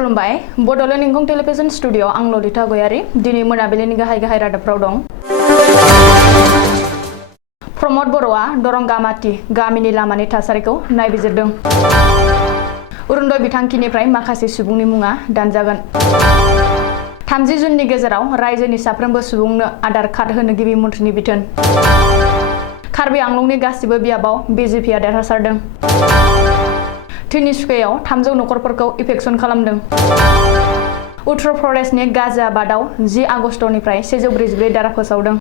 खुलुमबाय Bodoland इंखं television studio आं ललिता गयारी दिनै मोनाबिलिनि गाहाय रादाबफ्राव दं। प्रमद बर'आ दरंगामाटि गामिनि लामानि थासारिखौ नायबिजिरदों। अरुणोदय बिथांखिनिफ्राय माखासे सुबुंनि मुङा दानजागोन। 30 जुननि गेजेराव रायजोनि साफ्रोमबो सुबुंनो आधार कार्ड होनो गिबि मन्थ्रिनि बिथोन। कार्बि आंलंनि गासिबो बियाबाव बिजेपिआ देरहासारदों। तिनिसुकियाव 300 नखरफोरखौ इभेक्सन खालामदों। उत्तर प्रदेशनि गाजियाबादआव 10 आगस्तनिफ्राय 144 दारा फोसावदों।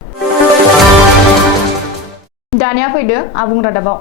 दानिया फैदो आबुं रादाबाव।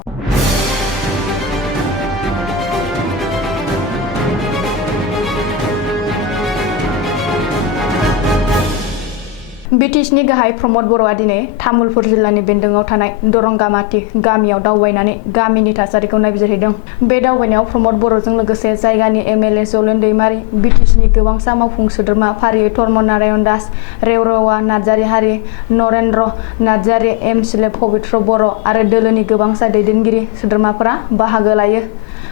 बिटिसिनि गाहाय प्रमद बर'आ दिनै तामुलपुर जिल्लानि बेन्दोंआव थानाय दरंगामाटि गामियाव दावबायनानै गामिनि थासारिखौ नायबिजिरहैदों। बे दावबायनायाव प्रमद बर'जों लोगोसे जायगानि एमएलए जलेन दैमारी, बिटिसिनि गोबांसा मावफुं सोद्रोमा फारियै धर्म नारायण दास, रेवरौवा नार्जारी हारि, नरेन्द्र नार्जारी, एमसिले पबित्र बर' आरो दोलोनि गोबांसा दैदेनगिरि सोद्रोमाफोरा बाहागो लायो।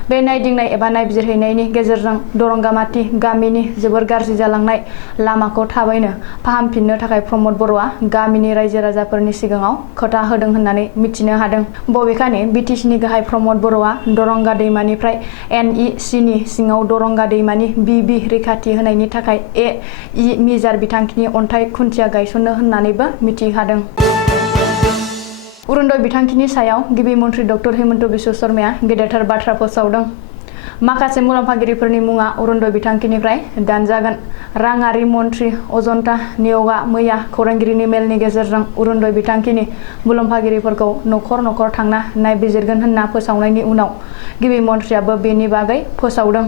बे नायदिंनाय एबा नायबिजिरहैनायनि गेजेरजों दरंगामाटि गामिनि जोबोर गाज्रि जालांनाय लामाखौ थाबैनो फाहामफिननो थाखाय प्रमद बर'आ गामिनि रायजो राजाफोरनि सिगाङाव खोथा होदों होननानै मिथिनो हादों। बबेखानि बिटिसिनि गाहाय प्रमद बर'आ दरंगा दैमानिफ्राय एनइसिनि सिङाव दरंगा दैमानि बिबि रैखाथि होनायनि थाखाय ए.इ. मिजार बिथांखिनि अन्थाइ खुन्थिया गायसननो होननानैबो मिथिहादों। अरुणोदय बिथांखिनि सायाव गिबि मन्थ्रि डक्टर हिमन्त बिश्व शर्माया गेदेरथार बाथ्रा फोसावदों। माखासे मुलाम्फागिरिफोरनि मुङा अरुणोदय बिथांखिनिफ्राय दानजागोन। राङारि मन्थ्रि अजन्ता निय'गआ मैया खौरांगिरिनि मेलनि गेजेरजों अरुणोदय बिथांखिनि मुलाम्फागिरिफोरखौ नखर नखर थांना नायबिजिरगोन होनना फोसावनायनि उनाव गिबि मन्थ्रियाबो बेनि बागै फोसावदों।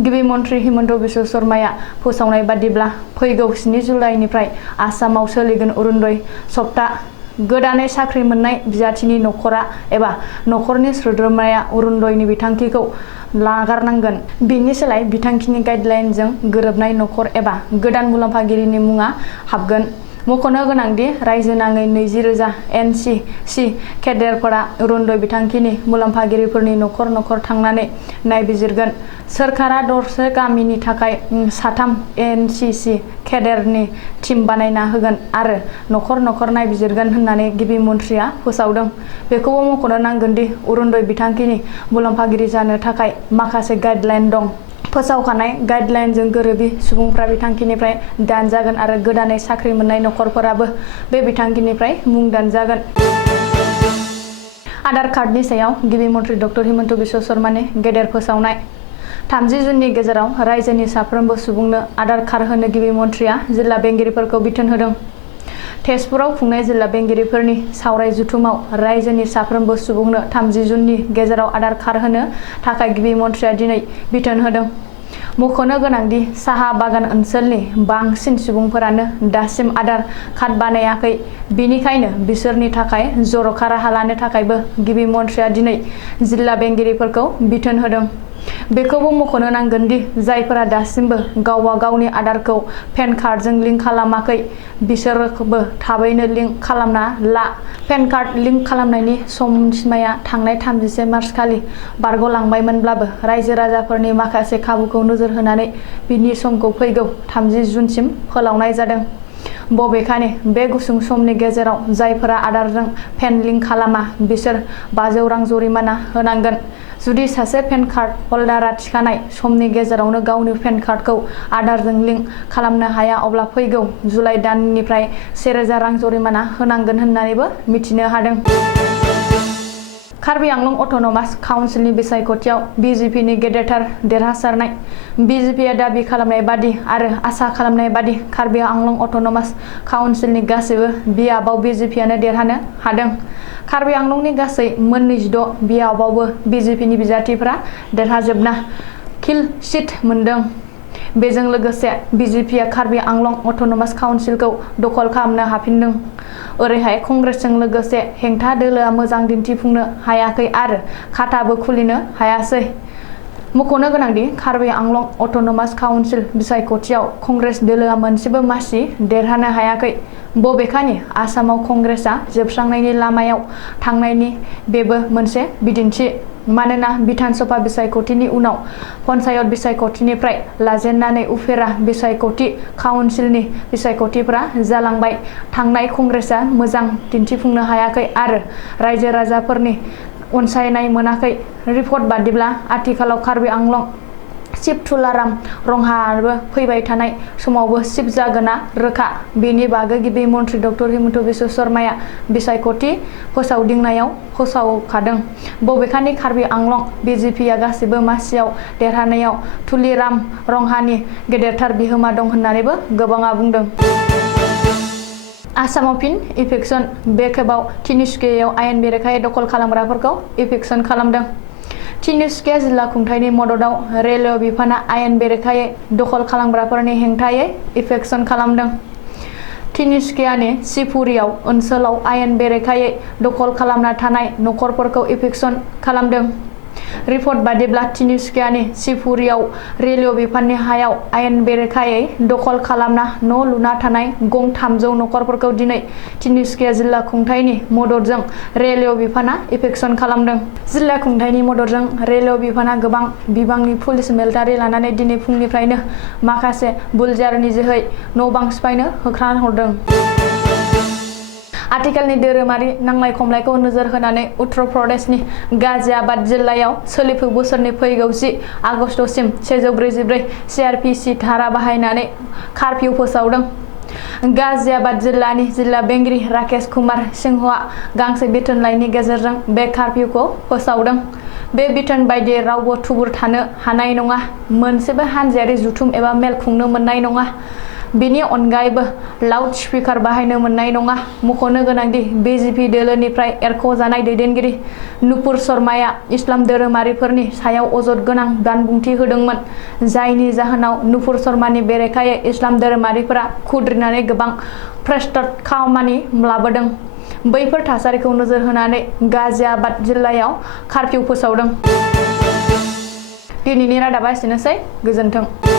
गिबि मन्थ्रि हिमन्त बिश्व शर्माया फोसावनाय बादिब्ला फैगौ 7 जुलाइनिफ्राय आसामाव सोलिगोन अरुणोदय सप्ता। गोदानै साख्रि मोननाय बिजाथिनि नखरा एबा नखरनि सोद्रोमाया अरुणोदयनि बिथांखिखौ नागारनांगोन। बेनि सोलाय बिथांखिनि गाइडलाइनजों गोरोबनाय नखर एबा गोदान मुलाम्फागिरिनि मुङा हाबगोन। मख'नो गोनांदि रायजो नाङै 20,000 एनसिसि केडेरफोरा अरुणोदय बिथांखिनि मुलाम्फागिरिफोरनि नखर नखर थांनानै नायबिजिरगोन। सोरखारा दरसे गामिनि थाखाय 3 एनसिसि केडेरनि टीम बानायना होगोन आरो नखर नखर नायबिजिरगोन होननानै गिबि मन्थ्रिया फोसावदों। बेखौबो मख'नो नांगोनदि अरुणोदय बिथांखिनि मुलाम्फागिरि जानो थाखाय माखासे गाइडलाइन दं। फोसावखानाय गाइडलाइनजों गोरोबि सुबुंफ्रा बिथांखिनिफ्राय दानजागोन आरो गोदानै साख्रि मोननाय नखरफोराबो बे बिथांखिनिफ्राय मुं दानजागोन। आधार कार्डनि सायाव गिबि मन्थ्रि डक्टर हिमन्त बिश्व शर्मानि गेदेर फोसावनाय। 30 जुननि गेजेराव रायजोनि साफ्रोमबो सुबुंनो आधार कार्ड होनो गिबि मन्थ्रिया जिल्ला बेंगिरिफोरखौ बिथोन होदों। तेजपुराव खुंनाय जिल्ला बेंगिरिफोरनि सावराय जथुमाव रायजोनि साफ्रोमबो सुबुंनो 30 जुननि गेजेराव आधार कार्ड होनो थाखाय गिबि मन्थ्रिया दिनै बिथोन होदों। मख'नो गोनांदि साहा बागान ओनसोलनि बांसिन सुबुंफोरानो दासिम आधार कार्ड बानायाखै। बेनिखायनो बिसोरनि थाखाय जर'खा राहा लानो थाखायबो गिबि मन्थ्रिया दिनै जिल्ला बेंगिरिफोरखौ बिथोन होदों। बेखौबो मख'नो नांगोनदि जायफोरा दासिमबो गावबा गावनि आधारखौ पेन कार्डजों लिंक खालामाखै बिसोरखौबो थाबैनो लिंक खालामना ला। पेन कार्ड लिंक खालामनायनि समसिमाया थांनाय 31 मार्च खालि बारग'लांबायमोनब्लाबो रायजो राजाफोरनि माखासे खाबुखौ नोजोर होनानै बिनि समखौ फैगौ 30 जुनसिम फोलावनाय जादों। बबेखानि बे गुसुं समनि गेजेराव जायफोरा आधारजों पेन लिंक खालामा बिसोर 500 रां जरिमाना होनांगोन। जुदि सासे पेन कार्ड हल्डारआ थिखानाय समनि गेजेरावनो गावनि पेन कार्डखौ आधारजों लिंक खालामनो हाया अब्ला फैगौ जुलाइ दाननिफ्राय 1000 रां जरिमाना होनांगोन होननानैबो मिथिनो हादों। कार्बि आंलं अट'नमास काउन्सिलनि बिसायख'थियाव बिजेपिनि गेदेरथार देरहासारनाय। बिजेपिआ दाबि खालामनाय बादि आरो आसा खालामनाय बादि कार्बि आंलं अट'नमास काउन्सिलनि गासैबो बियाबाव बिजेपिआनो देरहानो हादों। कार्बि आंलंनि गासै मोन 26 बियाबावबो बिजेपिनि बिजाथिफोरा देरहाजोबना किल सिट मोनदों। बेजों लोगोसे बिजेपिआ कार्बि आंलं अट'नमास काउन्सिलखौ दखल खालामनो हाफिनदों। ओरैहाय कंग्रेसजों लोगोसे हेंथा दोलोआ मोजां दिन्थिफुंनो हायाखै आरो खाताबो खुलिनो हायासै। मख'नो गोनांदि कार्बि आंलं अट'नमास काउन्सिल बिसायख'थियाव कंग्रेस दोलोआ मोनसेबो मासि देरहानो हायाखै। बबेखानि आसामाव कंग्रेसआ जोबस्रांनायनि लामायाव थांनायनि बेबो मोनसे बिदिन्थि। मानोना बिधान सभा बिसायख'थिनि उनाव पन्चायत बिसायख'थिनिफ्राय लाजेननानै उफेरा बिसायख'थि काउन्सिलनि बिसायख'थिफोरा जालांबाय थांनाय कंग्रेसआ मोजां दिन्थिफुंनो हायाखै आरो रायजो राजाफोरनि अनसायनाय मोनाखै। रिपर्ट बादिब्ला आथिखालाव कार्बि आंलं चिफ तुलाराम रंहाबो फैबाय थानाय समावबो चिफ जागोना रोखा। बेनि बागै गिबि मन्थ्रि डक्टर हिमन्त बिश्व शर्माया बिसायख'थि फोसावदिंनायाव फोसावखादों। बबेखानि कार्बि आंलं बिजेपिआ गासिबो मासियाव देरहानायाव तुलिराम रंहानि गेदेरथार बिहोमा दं होननानैबो गोबाङा बुंदों। आसामाव फिन इभिक्सन। बे खेबाव तिनिसुकियायाव आयेन बेरेखायै दखल खालामग्राफोरखौ इभिक्सन खालामदों। तिनिसुकिया जिल्ला खुंथायनि मददाव रेलवे बिफाना आयेन बेरेखायै दखल खालामग्राफोरनि हेंथायै इभिक्सन खालामदों। तिनिसुकियानि शिवपुरीयाव ओनसोलाव आयेन बेरेखायै दखल खालामना थानाय नखरफोरखौ इभिक्सन खालामदों। रिपर्ट बादिब्ला तिनिसुकियानि शिवपुरीयाव रेलवे बिफाननि हायाव आयेन बेरेखायै दखल खालामना न' लुना थानाय गं 300 नखरफोरखौ दिनै तिनिसुकिया जिल्ला खुंथायनि मददजों रेलवे बिफाना इभिक्सन खालामदों। जिल्ला खुंथायनि मददजों रेलवे बिफाना गोबां बिबांनि पुलिस मिलिटारि लानानै दिनै फुंनिफ्रायनो माखासे बुलजारनि जोहै न' बां सिफायनो होख्राव हरदों। आथिखालनि धोरोमारि नांलाय खमलायखौ नोजोर होनानै उत्तर प्रदेशनि गाजियाबाद जिल्लायाव सोलिफु बोसोरनि फैगौ 10 आगस्तसिम 144 CRPC धारा बाहायनानै कार्फ्यु फोसावदों। गाजियाबाद जिल्लानि जिल्ला बेंगिरि राकेश कुमार सिंहआ गांसे बिथोनलाइनि गेजेरजों बे कार्फ्युखौ फोसावदों। बे बिथोन बायदियै रावबो थुबुर थानो हानाय नङा, मोनसेबो हानजायारि जथुम एबा मेल खुंनो मोननाय नङा, बेनि अनगायैबो लाउड स्पिकार बाहायनो मोननाय नङा। मख'नो गोनांदि बिजेपि दोलोनिफ्राय एरख'जानाय दैदेनगिरि नुपुर शर्माया इस्लाम धोरोमारिफोरनि सायाव अजद गोनां बानबुंथि होदोंमोन, जायनि जाहोनाव नुपुर शर्मानि बेरेखायै इस्लाम धोरोमारिफोरा खुद्रिनानै गोबां प्रटेस्ट खामानि लाबोदों। बैफोर थासारिखौ नोजोर होनानै गाजियाबाद जिल्लायाव कार्फ्यु फोसावदों। दिनैनि रादाबा एसेनोसै। गोजोन्थों।